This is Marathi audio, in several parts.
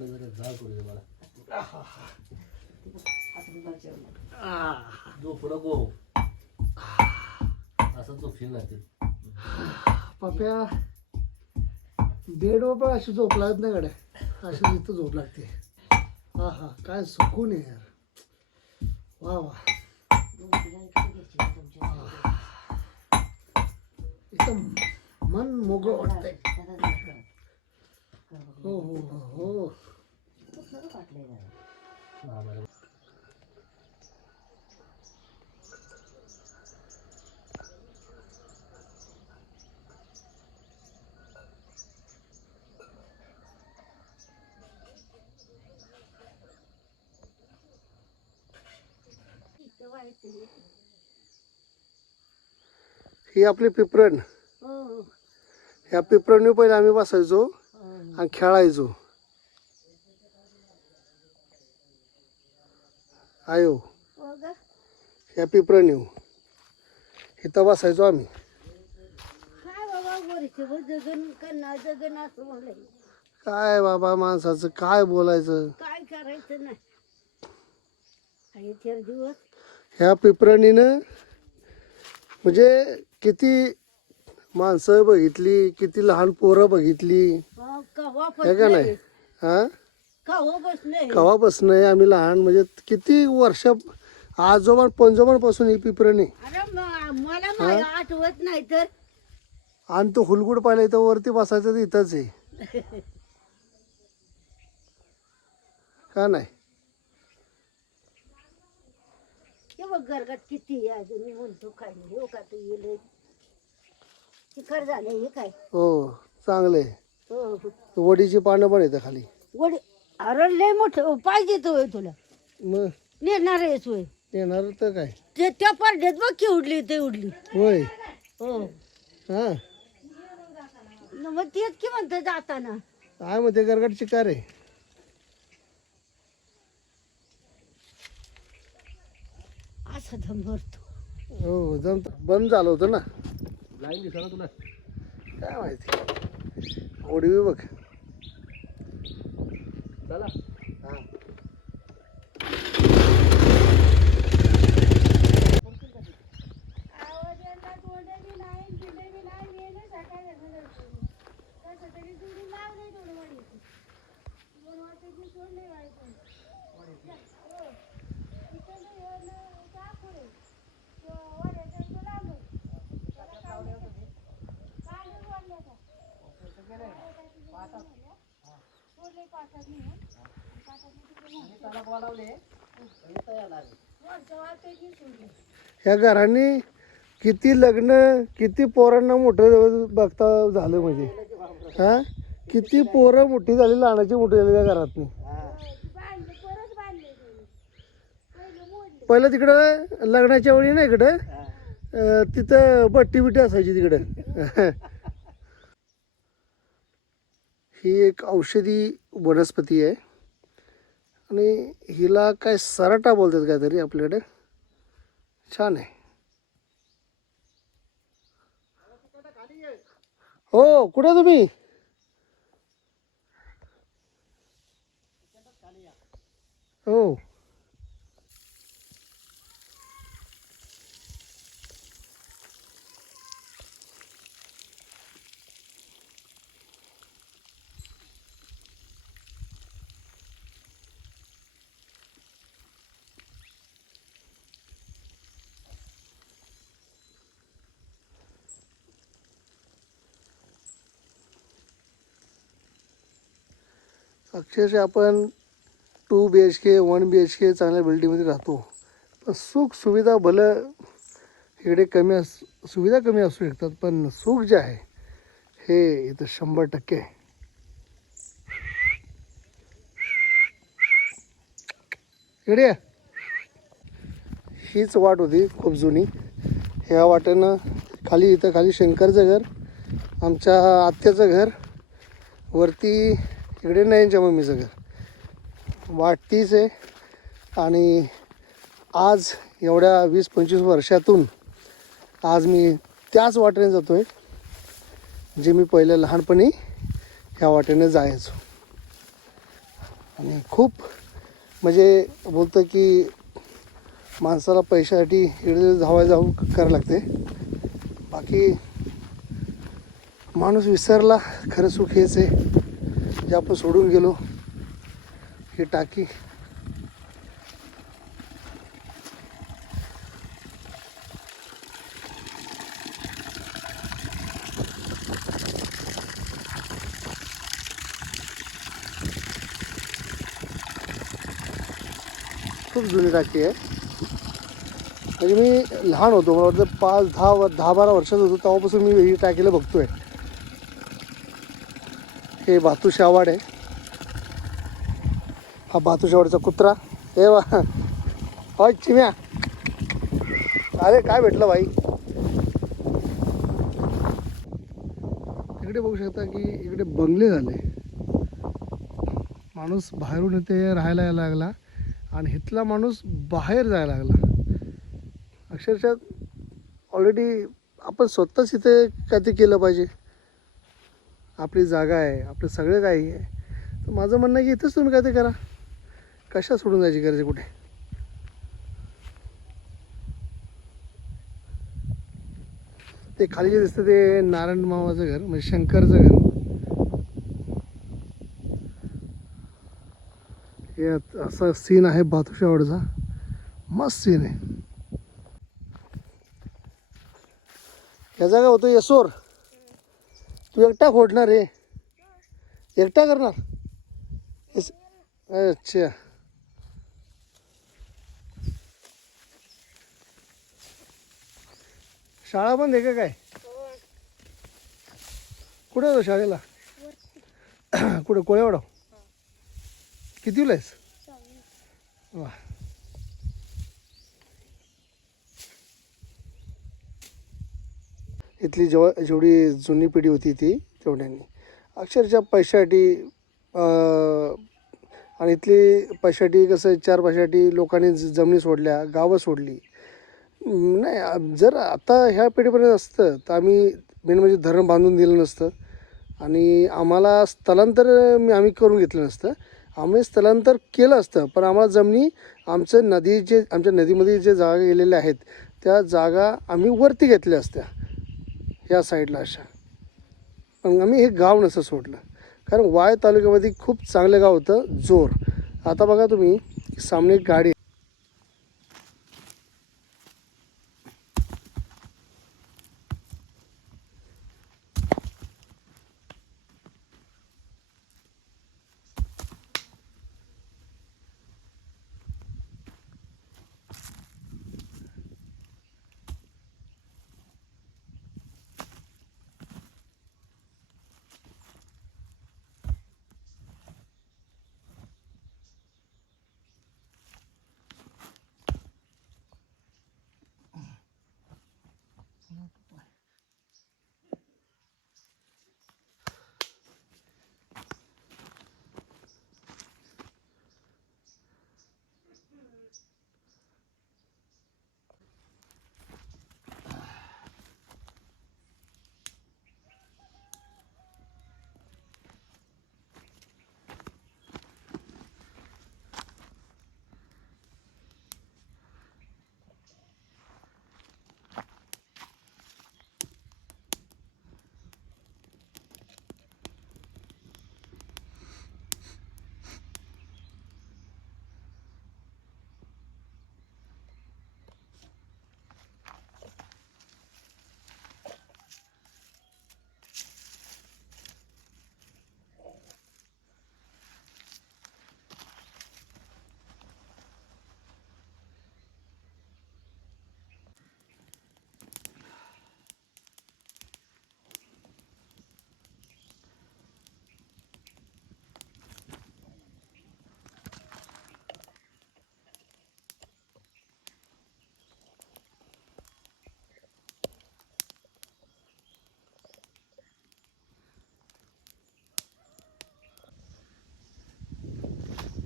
इकडे जरा जाळ करू दे मला. झोपू नको, असं झोपशील ना ते. पप्या बेडवर पण अशी झोप लागत नाही गड्या, अशी इथं झोप लागते. हा हा, काय सुकून आहे यार. वा वा, एकदम मन मोकळं वाटतंय. हो हो हो हो. ही आपली पिपरण. ह्या पिपरणीवर पहिले आम्ही बसायचो आणि खेळायचो. आयो ह्या पिपरणीवर इथं बसायचो आम्ही. काय बाबा माणसाचं काय बोलायचं, काय करायचं नाही. आणि चार दिवस ह्या पिपरणीनं म्हणजे किती माणसं बघितली, किती लहान पोरं बघितली, कवा आहे का नाही. हा, कवा बसले कवापासून आम्ही लहान म्हणजे किती वर्ष, आजोबा पंजोबांपासून ही पिपरणी. अरे मला आठवत नाही तर. आणि तो हुलगुड पाहिला इथं वरती बसायचं तर इथंच आहे का नाही. हे बघ गरगट किती आहे अजून. मी म्हणतो काय नाही हो का, तू येले चिखर झाले हे काय. हो चांगले. हो वडीची पानं पण येतं खाली. वडी. अरे लय मोठं पाहिजे तो तुला. मग नेणार आहे सोय. येणार तर काय. ते त्या परड्यात बघ की उडली ते उडली. होय. हो हा, मग तेच की म्हणतं जाताना. काय मग ते गरगट शिकार आहे. असं दम भरतो. हो जमत. बंद झालं होतं ना. लाईन दिसा ना तुला. काय माहिती. ओडवी बघ. चला. हा. ह्या घरांनी किती लग्न, किती पोरांना मोठं बघता झालं म्हणजे. हा, किती पोरं मोठी झाली, लहानाची मोठी झाली त्या घरातनी. पहिलं तिकडं लग्नाच्या वेळी ना इकडं तिथं बट्टी बिट्टी असायची तिकडं. ही एक औषधी वनस्पती आहे आणि हिला काय सराटा बोलतात काहीतरी आपल्याकडे. छान आहे. हो कुठे तुम्ही. हो अक्षरशः आपण 2 BHK 1 BHK चांगल्या बिल्डिंगमध्ये राहतो, पण सुख सुविधा भलं इकडे कमी सुविधा कमी असू शकतात, पण सुख जे आहे हे इथं 100% आहे. इकडे हीच वाट होती खूप जुनी. ह्या वाटेनं खाली इथं खाली शंकरचं घर, आमच्या आत्याचं घर, वरती इकडे नयनच्या मम्मीचं घर. वाट तीच आहे. आणि आज एवढ्या 20-25 वर्षातून आज मी त्याच वाटेने जातो आहे जे मी पहिल्या लहानपणी ह्या वाटेने जायचो. आणि खूप म्हणजे बोलतं की माणसाला पैशासाठी इकडे जाऊ करावं लागते. बाकी माणूस विसरला खरं सुख हेच आहे जे आपण सोडून गेलो. ही टाकी खूप जुनी टाकी आहे. म्हणजे मी लहान होतो, मला वाटतं 5-10-12 वर्षाचा होतो तेव्हापासून मी ही टाकीला बघतोय. हे भातू शावाड आहे. हा भातू शावाडचा कुत्रा. हे वा होय चिम्या. अरे काय भेटलं भाई. इकडे बघू शकता की इकडे बंगले झाले. माणूस बाहेरून इथे राहायला यायला लागला आणि इथला माणूस बाहेर जायला लागला. अक्षरशः ऑलरेडी आपण स्वतःच इथे काहीतरी केलं पाहिजे. आपली जागा आहे, आपलं सगळं काही आहे. तर माझं म्हणणं आहे की इथंच तुम्ही काहीतरी करा. कशा सोडून जायची गरज आहे कुठे. ते खाली जे दिसतं ते नारायण मामाचं घर, म्हणजे शंकरचं घर. हे असा सीन आहे भातुशावडचा. मस्त सीन आहे. या जागा होतो येसोर. तू एकटा फोडणार रे, एकटा करणार. अच्छा शाळा बंद आहे का काय. कुठे होतो शाळेला. कुठे कोळेवाडा. कितीला आहेस. वा. इथली जेवढी जुनी पिढी होती ती तेवढ्यांनी अक्षरशः पैशासाठी आणि इथली पैशासाठी कसं 4 पैशासाठी लोकांनी जमिनी सोडल्या, गावं सोडली. नाही जर आता ह्या पिढीपर्यंत असतं तर आम्ही मेन म्हणजे धरण बांधून दिलं नसतं आणि आम्हाला स्थलांतर आम्ही करून घेतलं नसतं. आम्ही स्थलांतर केलं असतं पण आम्हाला जमिनी आमच्या नदीमध्ये जे जागा गेलेल्या आहेत त्या जागा आम्ही वरती घेतल्या असत्या या साईडला अशा. पण आम्ही हे गाव नसं सोडलं कारण वाय तालुक्यामध्ये खूप चांगलं गाव होतं जोर. आता बघा तुम्ही सामने एक गाडी.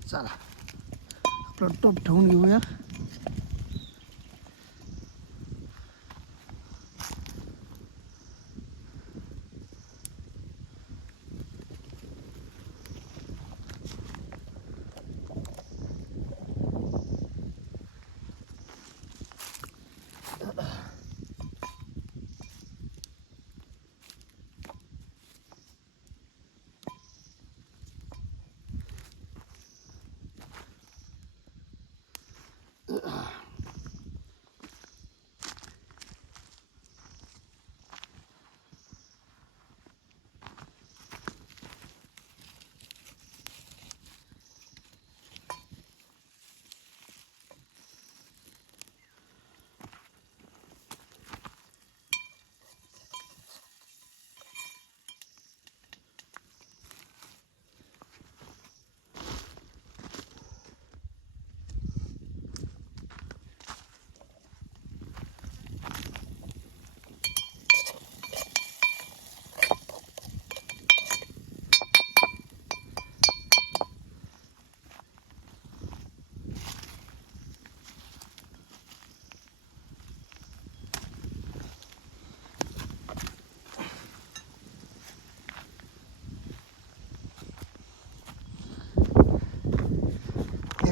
चला आपलं टोप ठेवून घेऊया.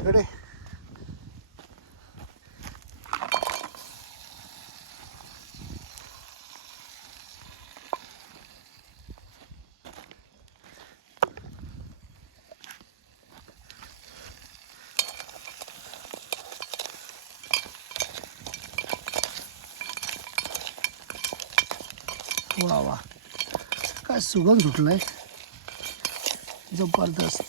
खेकडे. वा वा, काय सुगंध सुटलाय जबरदस्त.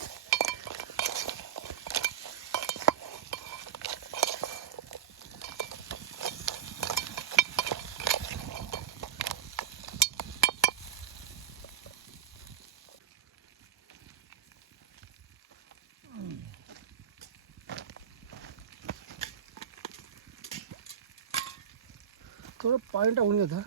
थोडं पाणी टाकून घेता.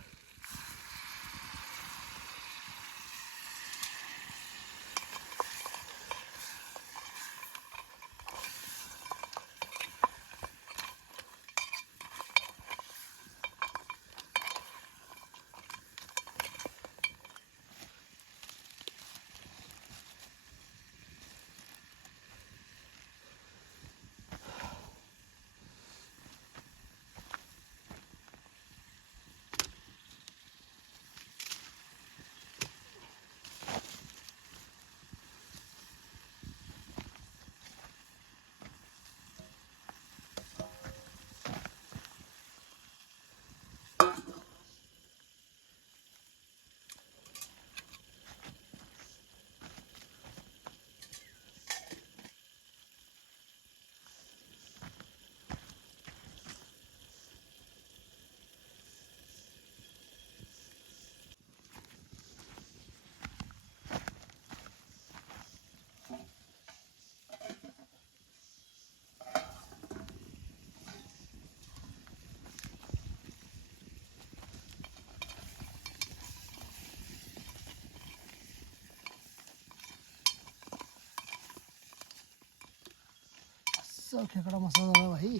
खेकडा मसाला झाला भाई.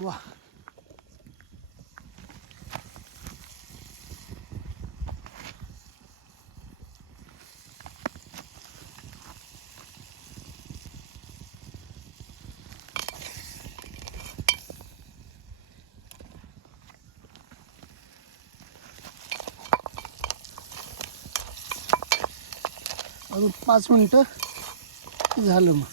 वा, अजून 5 मिनिटं झालं मग.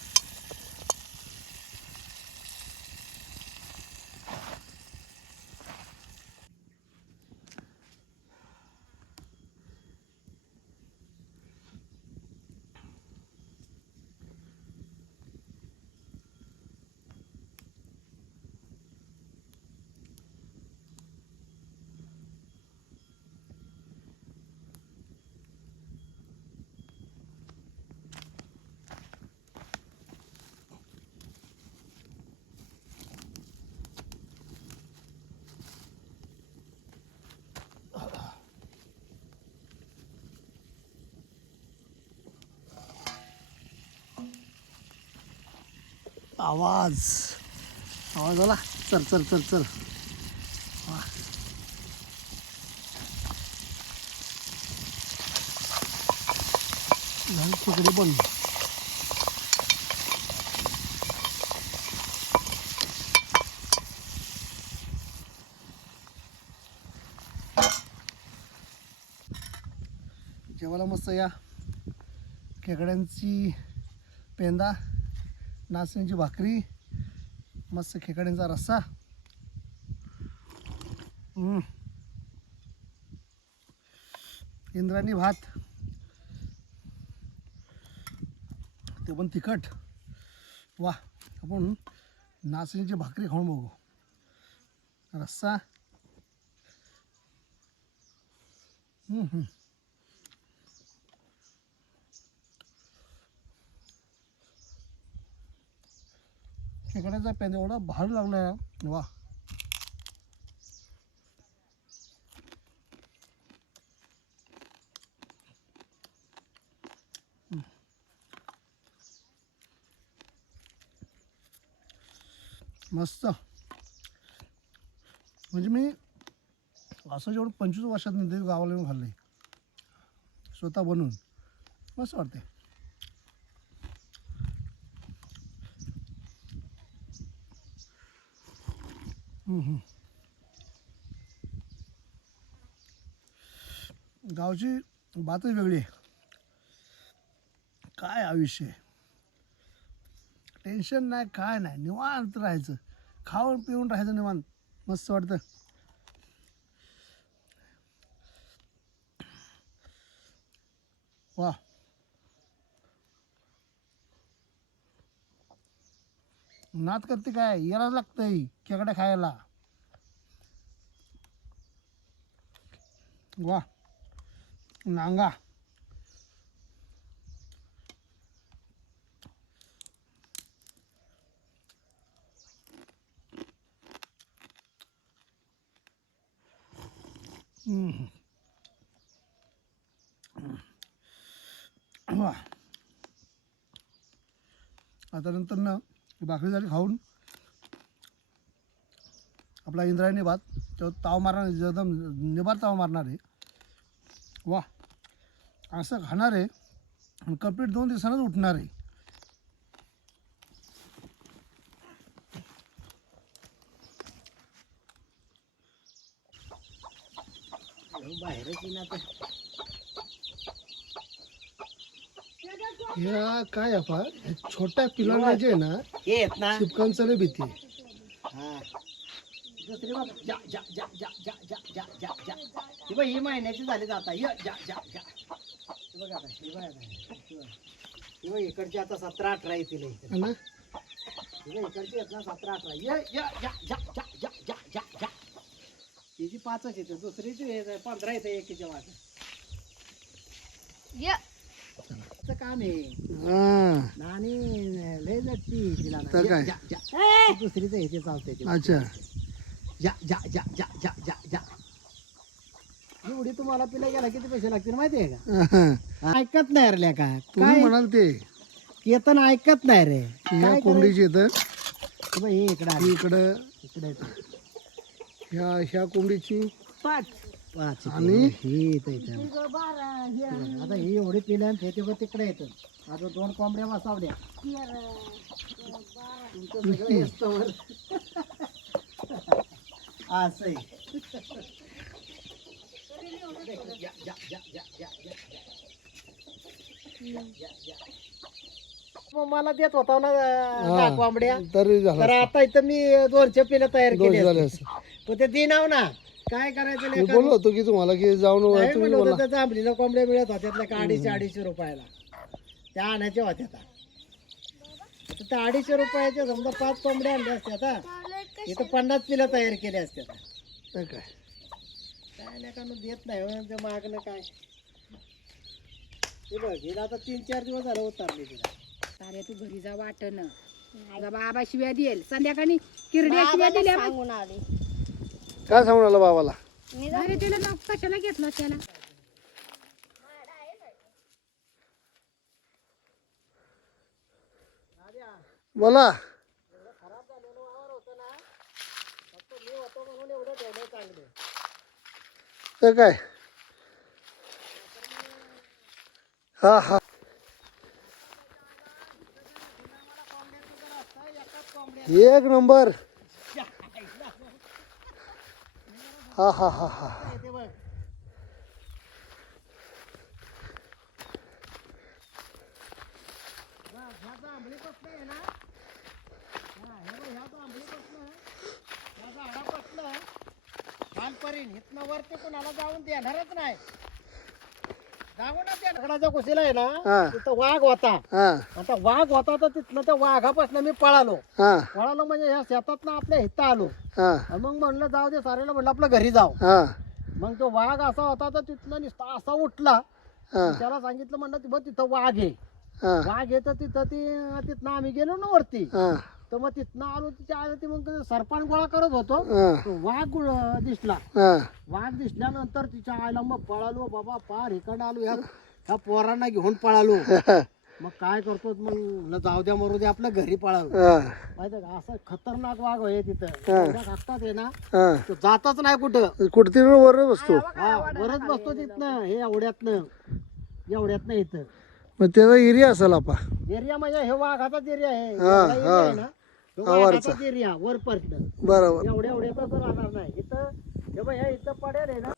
आवाज आवाज आला. चल चल चल चल. वा, झाली खेकडे पण. जेवायला मस्त या खेकड्यांची पेंदा, नाचणीची भाकरी, मस्त खेकड्यांचा रस्सा. इंद्रायणी भात, ते पण तिखट. वा, आपण नाचणीची भाकरी खाऊन बघू. रस्सा. खेकड्याचा पेंदा एवढा भारी लागला. वा, मस्त. म्हणजे मी असं जेवढं 25 वर्षात नंतर गावाला येऊन खाल्लं स्वतः बनवून. मस्त वाटते. गावची बातच वेगळी आहे. काय आयुष्य आहे, टेन्शन नाही काय नाही, निवांत राहायचं, खाऊन पिऊन राहायचं निवांत, मस्त वाटतं. वा, नाद करते काय, यायला लागतंय खेकडे खायला. वा, नांगा. वा, आता नंतर ना भाकरी झाली खाऊन, आपला इंद्रायणी भात तो ताव मारणार, एकदम निबार ताव मारणार आहे. वा, असं खाणार आहे आणि कंप्लीट 2 दिवसांनाच उठणार आहे. ह्या काय आपा छोट्या पिलांना जे आहे ना, हे आहेत ना, चिपकांचं लय भीती आहे. हा दुसरी बघ, जा जा जा जा जा जा जा जा जा. ही बघ, ही महिन्याची झाली जाता, य जा जा जा. ही बघ आता, ही बघ आता, ही बघ इकडची आता 17-18 येतील इकडे. है ना? ही बघ इकडची आहेत ना 17-18, य य जा जा जा जा जा जा जा. हिची 5च येते, दुसरीची 15 येते एकीच्या वाट. काम आहे हा, आणि लय जटती तिला ना. तर य, काय? जा जा. दुसरीच येते चालते ते. अच्छा. जा जा जा जा जा जा जा. एवढी तुम्हाला पिला गेला किती पैसे लागतील माहिती आहे का? ऐकत नाही रे का तुम्ही काय म्हणाल ते येतं ऐकत नाही रे. ह्या काय कोंबडीची येतं, करायचं? बघ, हे इकडे आली. इकडं इकडे येतं. ह्या कोंबडीची 5 5 आणि? हे येतं इथं. 12 हे आता ही एवढी पिल्या आणि ते बघ तिकडे येतं. आता 2 कोंबड्या बसावल्या. 13 तुमचं सगळं येस्तवर. असं आहे. या, या, या, या, या, या, या. या, या. मग मला देत होता ना हा. कोंबड्या, तरी तर झालं आता इथं मी 200 पिलं तयार दोष केली झाले असती. असं. पण ते दिनाव ना काय करायचं मी लेकरं? बोललो होतो की तुम्हाला की जाऊन नाही तुम्ही म्हणलं बोला होतं, त्या जांभळीला कोंबड्या मिळत होत्या त्यातल्या का 250 रुपयाला, त्या आणायच्या होत्या आता. तर त्या 250 रुपयाच्या समजा 5 कोंबड्या आणल्या असत्या आता इथं 50 पिलं तयार केल्या असत्या आता. तर काय. काय लेकांना देत नाही हो, ते मागणं काय. हे बघ, हिला आता 3-4 दिवस झालं उतरली तिला. अरे तू घरी जा वाटन बाबा शिव्या देईल संध्याकाळी किरड्या शिव्या दिल्या बा. सांगून आले. काय सांगून आलं बाबाला? अरे त्याला मग कशाला घेतला त्याला बोला. तर काय. हा हा, एक नंबर. हा हा हा हा. ते बघ, ह्या जांभळीपासनं आहे ना, हे बघ, ह्या जांभळीपासनं ह्या झाडापासनं खालपर्यंत इथनं वरती कुणाला जाऊन देणारच नाही. जाऊनच दगडाच्या कुशीला आहे हा. ना, तिथं वाघ होता. हा आता वाघ होता तर तिथनं त्या वाघापासून मी पळालो. हा पळालो म्हणजे ह्या शेतातनं आपल्या इथं आलो. हा आणि मग म्हणलं जाऊ दे सारेला, म्हणलं आपलं घरी जाऊ. हा मग तो वाघ असा होता तर तिथनं नुसता असा उठला. हा त्याला सांगितलं, म्हणलं बघ तिथं वाघ आहे. हा वाघ येतं तिथनं आम्ही गेलो ना वरती. हा तर मग तिथनं आलो तिच्या आलं ती मग सरपण गोळा करत होतो. हा तो वाघ दिसला. हा वाघ दिसल्यानंतर तिच्या आईला मग पळालो बाबा, पार इकडं आलो. ह्या पोरांना घेऊन पळालो. मग काय करतो मग म्हणलं जाऊ द्या मरू द्या, आपल्या घरी पळालो. हा माहिती का, असं खतरनाक वाघ आहे तिथं. हा. एवढ्या घाततात आहे ना, हा. तो जातच नाही कुठं. कुठती वर बसतो. हा, वरच बसतो तिथनं. हे एवढ्यातनं इथं मग त्याचा एरिया असेल आपा. एरिया म्हणजे हे वाघाचाच एरिया आहे. हा, एवढा area आहे ना, आवारचा. एरिया वर पर्यंत बरोबर एवढ्या एवढ्या तर राहणार नाही इथं हे बघ ह्या इथं पडेल आहे ना